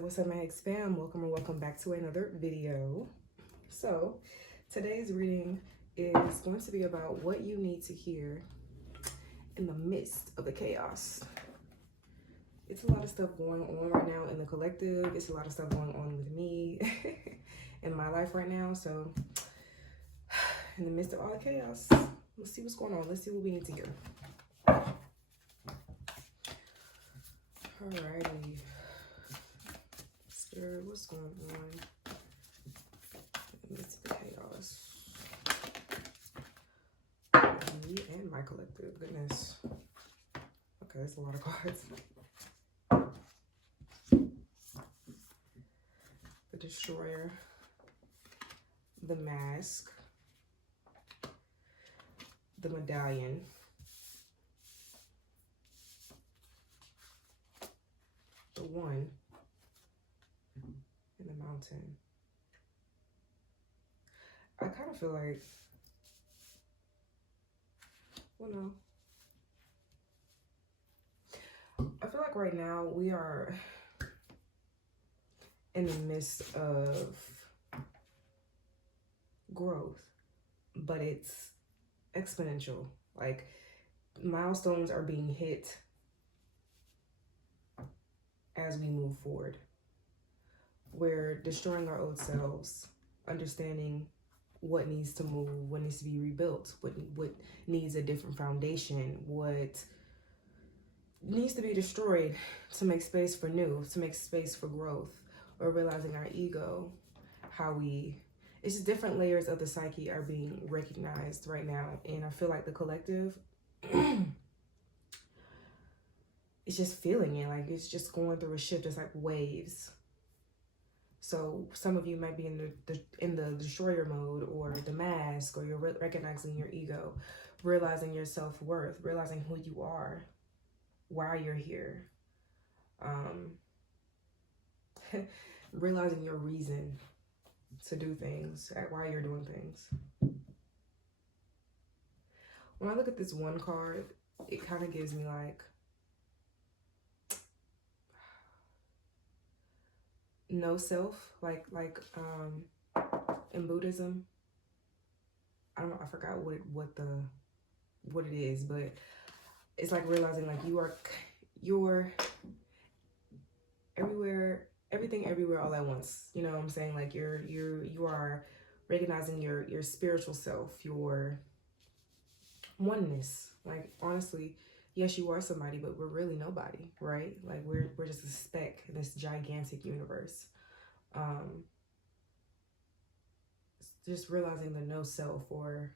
What's up, my ex fam? Welcome or welcome back to another video. So today's reading is going to be about what you need to hear in the midst of the chaos. It's a lot of stuff going on right now in the collective. It's a lot of stuff going on with me in my life right now. So in the midst of all the chaos, let's see what's going on. Let's see what we need to hear. Alrighty. What's going on in the midst of the chaos? Me and my collective. Goodness. Okay, that's a lot of cards. The Destroyer, the Mask, the Medallion, the One, and the Mountain. I kind of feel like, well, no. I feel like right now we are in the midst of growth, but it's exponential. Like, milestones are being hit as we move forward. We're destroying our old selves, understanding what needs to move, what needs to be rebuilt, what needs a different foundation, what needs to be destroyed to make space for new, to make space for growth, or realizing our ego, it's just different layers of the psyche are being recognized right now. And I feel like the collective is just feeling it, like it's just going through a shift. It's like waves. So some of you might be in the destroyer mode or the mask, or you're recognizing your ego, realizing your self-worth, realizing who you are, why you're here, realizing your reason to do things, why you're doing things. When I look at this one card, it kind of gives me like no self, like in Buddhism. I don't know, I forgot what it is, but it's like realizing like you're everywhere, everything everywhere all at once. You know what I'm saying? Like you are recognizing your spiritual self, your oneness. Like, honestly, yes, you are somebody, but we're really nobody, right? Like we're just a speck in this gigantic universe. Just realizing the no self, or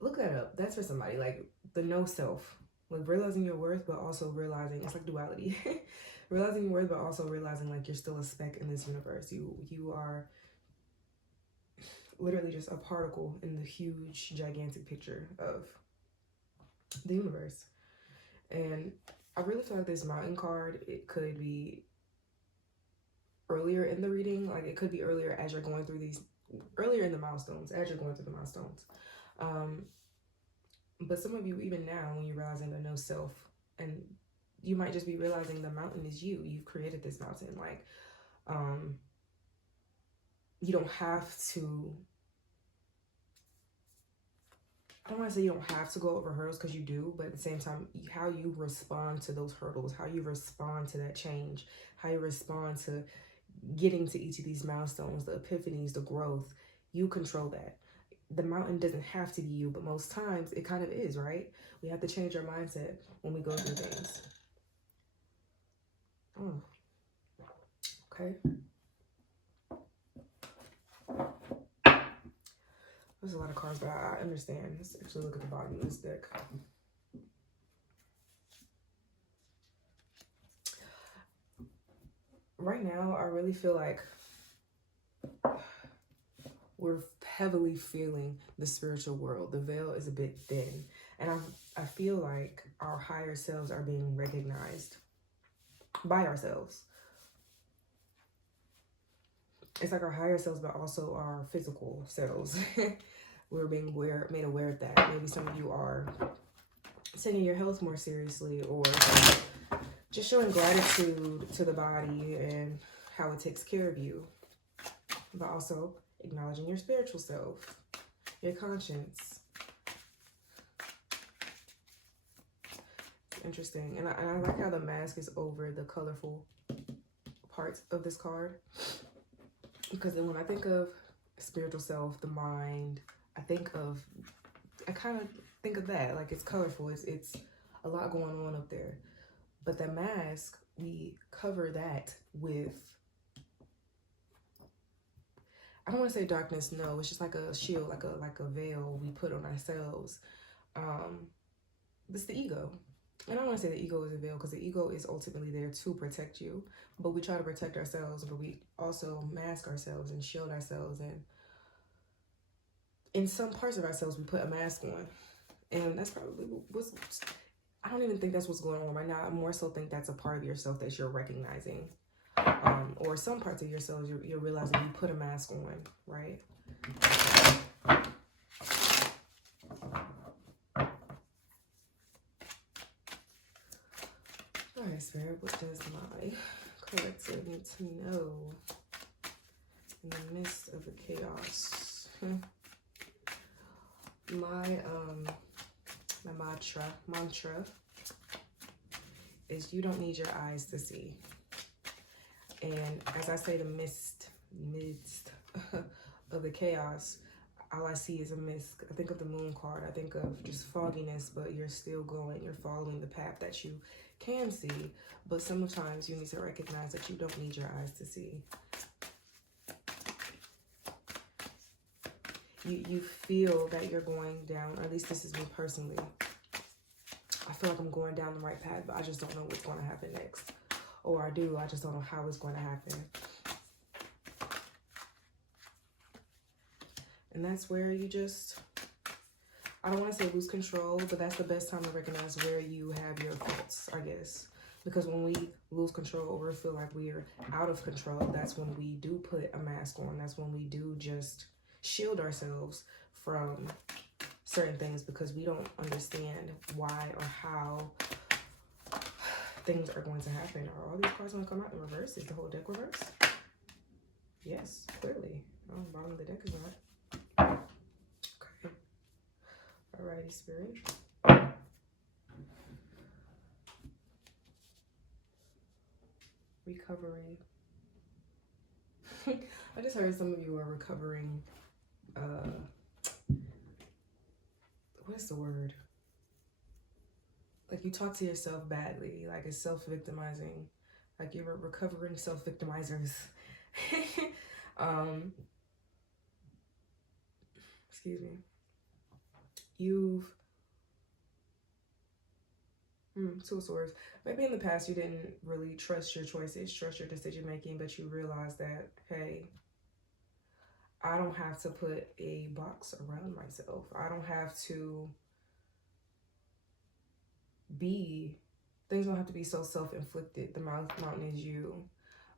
look that up. That's for somebody. Like the no self, like realizing your worth, but also realizing it's like duality. Realizing your worth, but also realizing like you're still a speck in this universe. You are literally just a particle in the huge, gigantic picture of the universe. And I really feel like this mountain card, it could be earlier in the reading. Like it could be earlier as you're going through these, earlier in the milestones, as you're going through the milestones. But some of you, even now, when you're realizing the no self, and you might just be realizing the mountain is you. You've created this mountain. Like, you don't have to, I don't want to say you don't have to go over hurdles, because you do, but at the same time, how you respond to those hurdles, how you respond to that change, how you respond to getting to each of these milestones, the epiphanies, the growth, you control that. The mountain doesn't have to be you, but most times it kind of is, right? We have to change our mindset when we go through things. Oh, okay. There's a lot of cards, but I understand. Let's actually look at the bottom of this deck. Right now, I really feel like we're heavily feeling the spiritual world. The veil is a bit thin. And I feel like our higher selves are being recognized by ourselves. It's like our higher selves, but also our physical selves. We're being made aware of that. Maybe some of you are taking your health more seriously, or just showing gratitude to the body and how it takes care of you, but also acknowledging your spiritual self, your conscience. Interesting. And I like how the mask is over the colorful parts of this card, because then when I think of spiritual self, the mind, I kind of think of that, like it's colorful, it's a lot going on up there. But the mask, we cover that with, I don't want to say darkness, no, it's just like a shield, like a veil we put on ourselves. It's the ego. And I don't want to say the ego is a veil, because the ego is ultimately there to protect you, but we try to protect ourselves, but we also mask ourselves and shield ourselves, and in some parts of ourselves we put a mask on, and that's probably what's, I don't even think that's what's going on right now. I more so think that's a part of yourself that you're recognizing, or some parts of yourself you're realizing you put a mask on, right? All right, Spirit, what does my collective need to know in the midst of the chaos? My mantra is, you don't need your eyes to see. And as I say, the midst of the chaos, all I see is a mist. I think of the moon card. I think of just fogginess, but you're still going. You're following the path that you can see. But sometimes you need to recognize that you don't need your eyes to see. You feel that you're going down, or at least this is me personally. I feel like I'm going down the right path, but I just don't know what's going to happen next. Or I do, I just don't know how it's going to happen. And that's where you just, I don't want to say lose control, but that's the best time to recognize where you have your faults, I guess. Because when we lose control or feel like we're out of control, that's when we do put a mask on. That's when we do just shield ourselves from certain things, because we don't understand why or how things are going to happen. Are all these cards going to come out in reverse? Is the whole deck reversed? Yes, clearly. Oh, bottom of the deck is not. Okay. Alrighty, Spirit. Recovery. I just heard some of you are recovering. What is the word? Like you talk to yourself badly, like it's self-victimizing, like you're recovering self-victimizers. Excuse me. You've Two of Swords. Maybe in the past you didn't really trust your choices, trust your decision making, but you realized that, hey, I don't have to put a box around myself. I don't have to be, things don't have to be so self-inflicted. The mountain is you.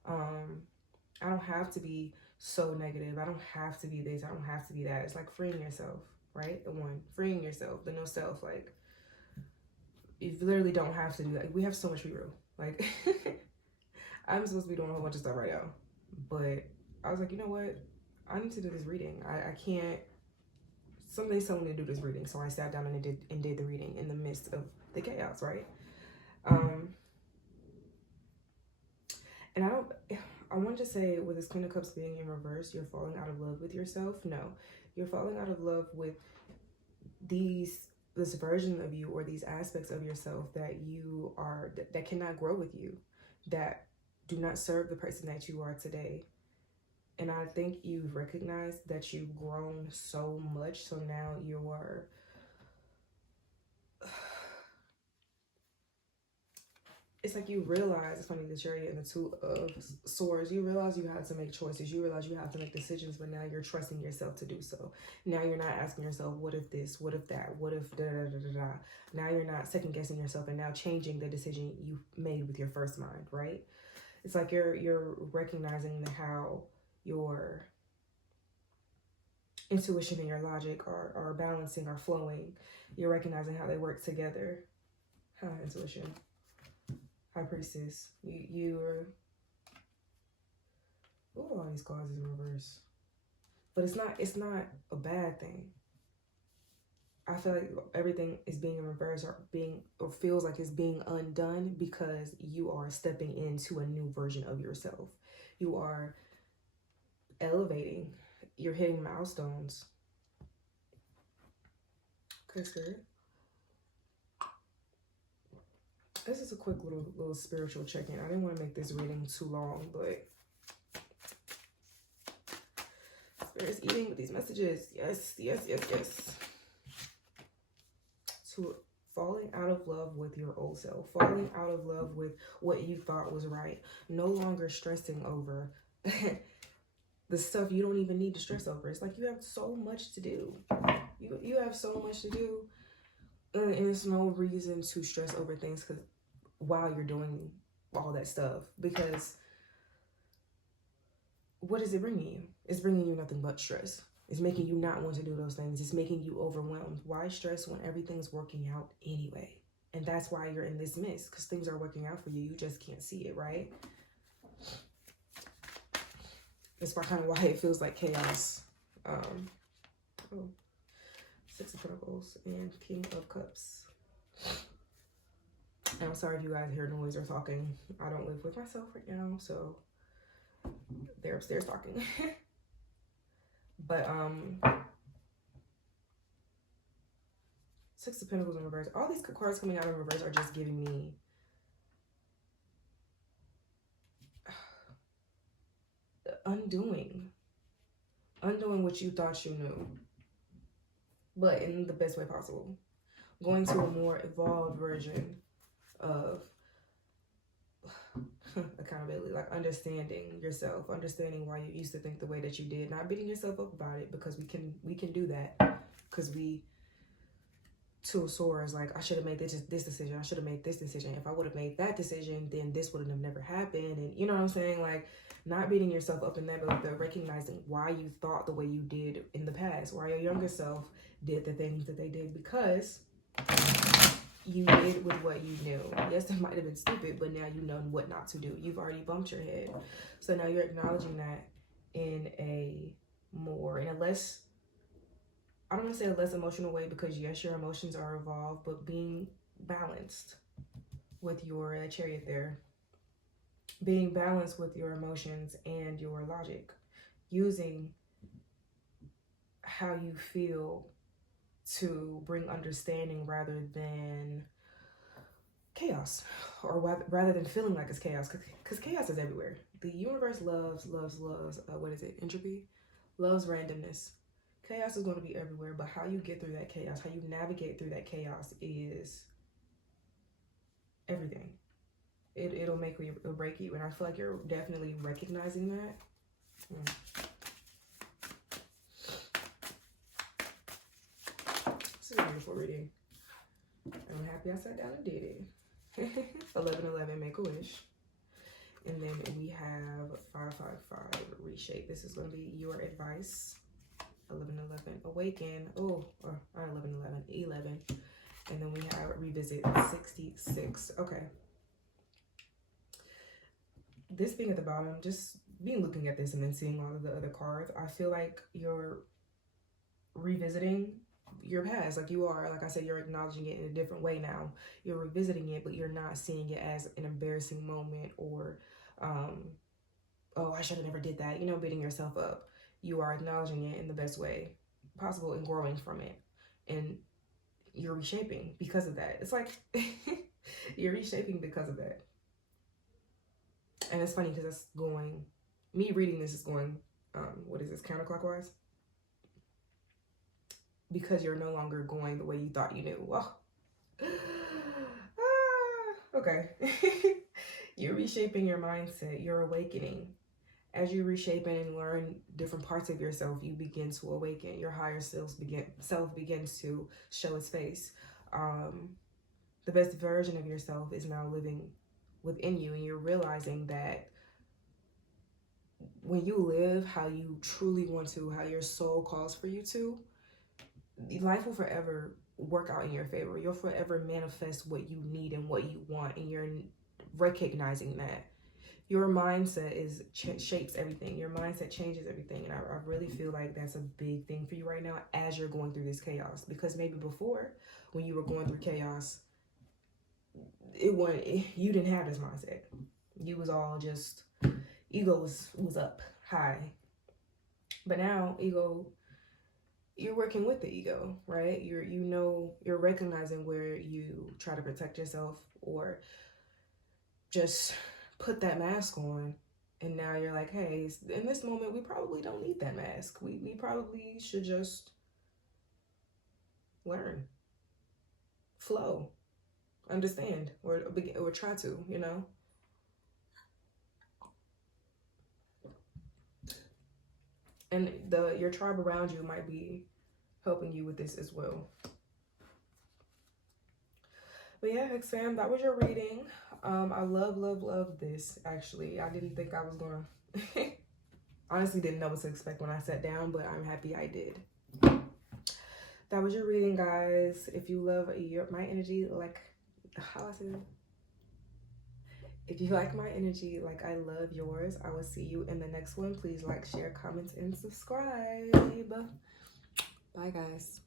I don't have to be so negative. I don't have to be this. I don't have to be that. It's like freeing yourself, right? The one, freeing yourself, the no self. Like, you literally don't have to do that. We have so much free room. Like, I'm supposed to be doing a whole bunch of stuff right now. But I was like, you know what? I need to do this reading. I can't, somebody's telling me to do this reading. So I sat down and did the reading in the midst of the chaos, right? And I want to say, with this Queen of Cups being in reverse, you're falling out of love with yourself. No, you're falling out of love with this version of you, or these aspects of yourself that you are, that cannot grow with you, that do not serve the person that you are today. And I think you've recognized that you've grown so much. So now you are, it's like you realize, it's funny, the Chariot and the Two of Swords, you realize you have to make choices. You realize you have to make decisions, but now you're trusting yourself to do so. Now you're not asking yourself, what if this, what if that, what if da da da da da. Now you're not second guessing yourself and now changing the decision you made with your first mind, right? It's like you're recognizing how your intuition and your logic are balancing, are flowing. You're recognizing how they work together. Intuition. High Priestess. these cards is in reverse. But it's not a bad thing. I feel like everything is being in reverse or feels like it's being undone because you are stepping into a new version of yourself. You are elevating. You're hitting milestones. Okay, Spirit. This is a quick little spiritual check-in. I didn't want to make this reading too long, but Spirit's eating with these messages. Yes, yes, yes, yes. To falling out of love with your old self, falling out of love with what you thought was right, no longer stressing over the stuff you don't even need to stress over. It's like you have so much to do. You have so much to do, and there's no reason to stress over things while you're doing all that stuff, because what is it bringing you? It's bringing you nothing but stress. It's making you not want to do those things. It's making you overwhelmed. Why stress when everything's working out anyway? And that's why you're in this mess, because things are working out for you. You just can't see it, right? That's kind of why it feels like chaos. Six of Pentacles and King of Cups. And I'm sorry if you guys hear noise or talking. I don't live with myself right now, so they're upstairs talking. But Six of Pentacles in reverse. All these cards coming out in reverse are just giving me undoing what you thought you knew, but in the best way possible. Going to a more evolved version of accountability, like understanding yourself, understanding why you used to think the way that you did, not beating yourself up about it, because we can do that, because Two of Swords, like, I should have made this decision, I should have made this decision, if I would have made that decision, then this would have never happened. And you know what I'm saying? Like, not beating yourself up in that, but recognizing why you thought the way you did in the past, why your younger self did the things that they did, because you did with what you knew. Yes, it might have been stupid, but now you know what not to do. You've already bumped your head. So now you're acknowledging that in a less, I don't want to say a less emotional way, because yes, your emotions are evolved, but being balanced with your Chariot there. Being balanced with your emotions and your logic. Using how you feel to bring understanding rather than chaos, or rather than feeling like it's chaos, because chaos is everywhere. The universe loves what is it, entropy, loves randomness. Chaos is going to be everywhere, but how you get through that chaos, how you navigate through that chaos is everything. It'll make you or break you, and I feel like you're definitely recognizing that. This is a beautiful reading. I'm happy I sat down and did it. 1111, make a wish. And then we have 555, reshape. This is going to be your advice. 1111, awaken. Oh, or 1111, 11. And then we have revisit 66. Okay. This being at the bottom, just looking at this and then seeing all of the other cards, I feel like you're revisiting your past. Like you are, like I said, you're acknowledging it in a different way now. You're revisiting it, but you're not seeing it as an embarrassing moment or, oh, I should have never did that, you know, beating yourself up. You are acknowledging it in the best way possible and growing from it. And you're reshaping because of that. It's like you're reshaping because of that. And it's funny because it's going, me reading this is going, what is this, counterclockwise? Because you're no longer going the way you thought you knew. Well, okay. You're reshaping your mindset. You're awakening. As you reshape and learn different parts of yourself, you begin to awaken. Your higher self begins to show its face. The best version of yourself is now living within you, and you're realizing that when you live how you truly want to, how your soul calls for you to, life will forever work out in your favor. You'll forever manifest what you need and what you want, and you're recognizing that. your mindset shapes everything. Your mindset changes everything. And I really feel like that's a big thing for you right now as you're going through this chaos. Because maybe before, when you were going through chaos, you didn't have this mindset. You was all just, ego was up high. But now ego, you're working with the ego, right? You're recognizing where you try to protect yourself or just put that mask on, and now you're like, hey, in this moment we probably don't need that mask. We probably should just learn, flow, understand, or try to, you know. And your tribe around you might be helping you with this as well. But yeah, Hex fam, that was your reading. I love this, actually. I didn't think I was gonna honestly didn't know what to expect when I sat down, but I'm happy I did. That was your reading, guys. If you love my energy, like how I said, if you like my energy like I love yours, I will see you in the next one. Please like, share, comment, and subscribe. Bye, guys.